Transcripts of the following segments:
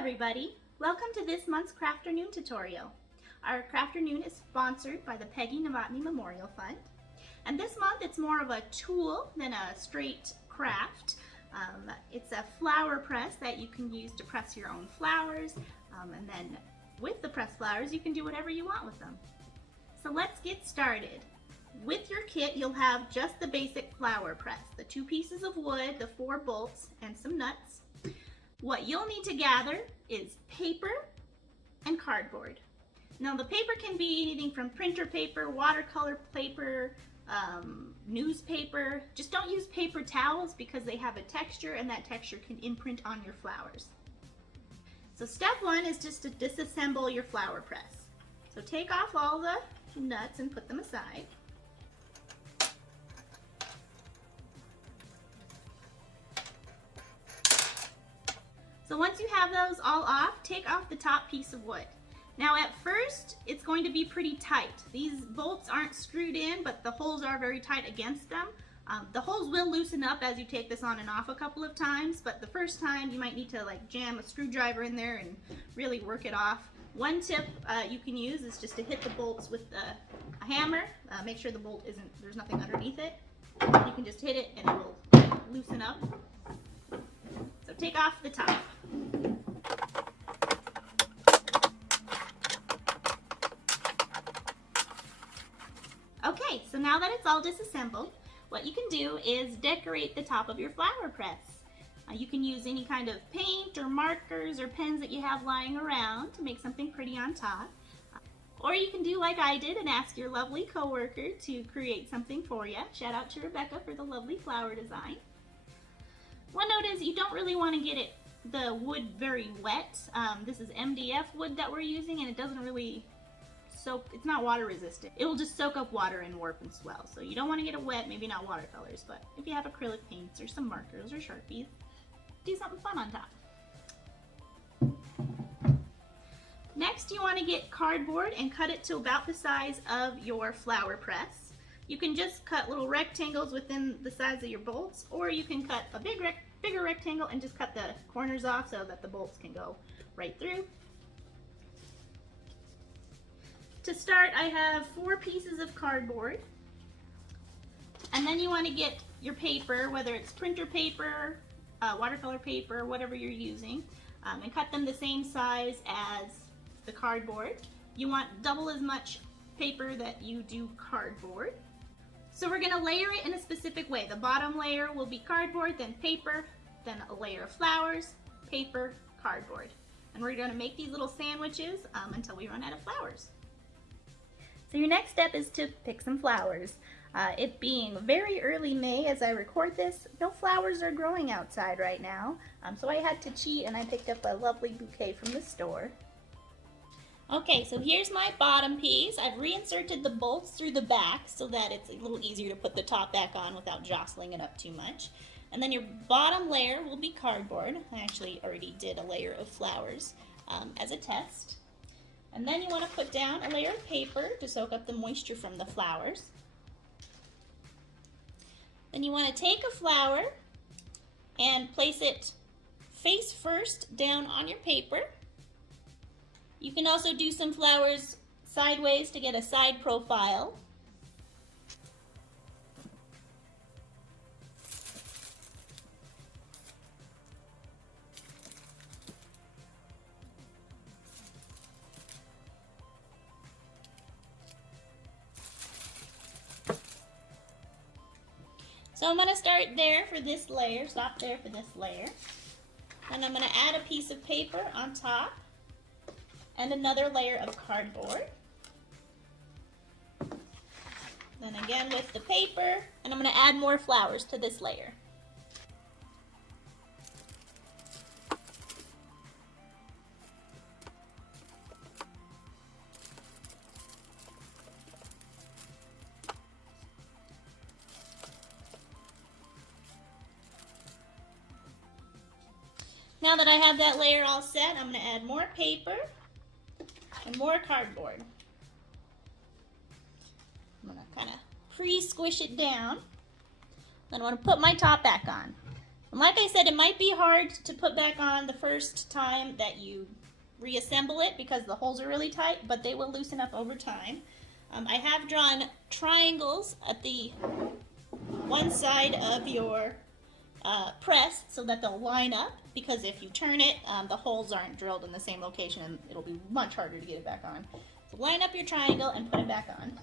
everybody! Welcome to this month's Crafternoon tutorial. Our Crafternoon is sponsored by the Peggy Novotny Memorial Fund. And this month it's more of a tool than a straight craft. It's a flower press that you can use to press your own flowers. And then with the pressed flowers you can do whatever you want with them. So let's get started. With your kit you'll have just the basic flower press, the 2 pieces of wood, the 4 bolts, and some nuts. What you'll need to gather is paper and cardboard. Now the paper can be anything from printer paper, watercolor paper, newspaper. Just don't use paper towels because they have a texture and that texture can imprint on your flowers. So step 1 is just to disassemble your flower press. So take off all the nuts and put them aside. So once you have those all off, take off the top piece of wood. Now at first, it's going to be pretty tight. These bolts aren't screwed in, but the holes are very tight against them. The holes will loosen up as you take this on and off a couple of times, but the first time you might need to jam a screwdriver in there and really work it off. One tip you can use is just to hit the bolts with a hammer. Make sure the bolt there's nothing underneath it. You can just hit it and it will loosen up. So take off the top. Okay, so now that it's all disassembled, what you can do is decorate the top of your flower press. You can use any kind of paint or markers or pens that you have lying around to make something pretty on top. Or you can do like I did and ask your lovely coworker to create something for you. Shout out to Rebecca for the lovely flower design. One note is you don't really want to get the wood very wet. This is MDF wood that we're using and it doesn't really soak, it's not water resistant. It will just soak up water and warp and swell. So you don't want to get it wet, maybe not watercolors, but if you have acrylic paints or some markers or Sharpies, do something fun on top. Next you want to get cardboard and cut it to about the size of your flower press. You can just cut little rectangles within the size of your bolts, or you can cut a bigger rectangle and just cut the corners off so that the bolts can go right through. To start, I have 4 pieces of cardboard. And then you want to get your paper, whether it's printer paper, watercolor paper, whatever you're using, and cut them the same size as the cardboard. You want double as much paper that you do cardboard. So we're going to layer it in a specific way. The bottom layer will be cardboard, then paper, then a layer of flowers, paper, cardboard. And we're going to make these little sandwiches until we run out of flowers. So your next step is to pick some flowers. It being very early May as I record this, no flowers are growing outside right now. So I had to cheat and I picked up a lovely bouquet from the store. Okay, so here's my bottom piece. I've reinserted the bolts through the back so that it's a little easier to put the top back on without jostling it up too much. And then your bottom layer will be cardboard. I actually already did a layer of flowers as a test. And then you want to put down a layer of paper to soak up the moisture from the flowers. Then you want to take a flower and place it face first down on your paper. You can also do some flowers sideways to get a side profile. So I'm going to start there for this layer, stop there for this layer. And I'm going to add a piece of paper on top and another layer of cardboard. Then again with the paper, and I'm going to add more flowers to this layer. Now that I have that layer all set, I'm going to add more paper and more cardboard. I'm going to kind of pre-squish it down. Then I want to put my top back on. And like I said, it might be hard to put back on the first time that you reassemble it because the holes are really tight, but they will loosen up over time. I have drawn triangles at the one side of your press so that they'll line up, because if you turn it, the holes aren't drilled in the same location and it'll be much harder to get it back on. So line up your triangle and put it back on.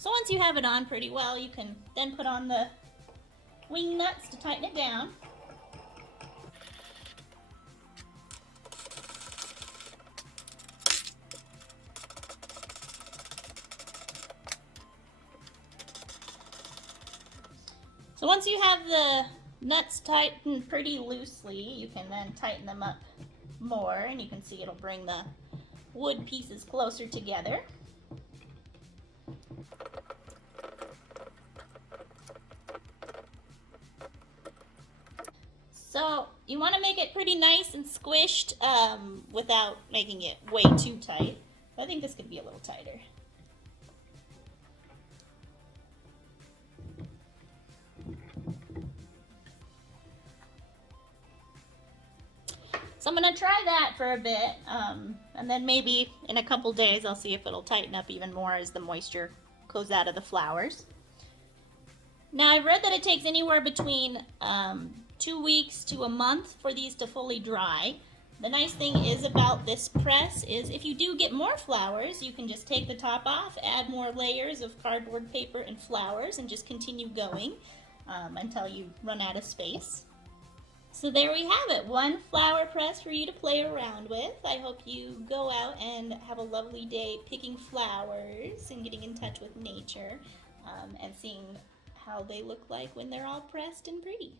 So once you have it on pretty well, you can then put on the wing nuts to tighten it down. So once you have the nuts tightened pretty loosely, you can then tighten them up more, and you can see it'll bring the wood pieces closer together. So you want to make it pretty nice and squished without making it way too tight. I think this could be a little tighter. So I'm going to try that for a bit, and then maybe in a couple days I'll see if it'll tighten up even more as the moisture goes out of the flowers. Now I've read that it takes anywhere between 2 weeks to a month for these to fully dry. The nice thing is about this press is if you do get more flowers, you can just take the top off, add more layers of cardboard paper and flowers, and just continue going until you run out of space. So there we have it, one flower press for you to play around with. I hope you go out and have a lovely day picking flowers and getting in touch with nature and seeing how they look like when they're all pressed and pretty.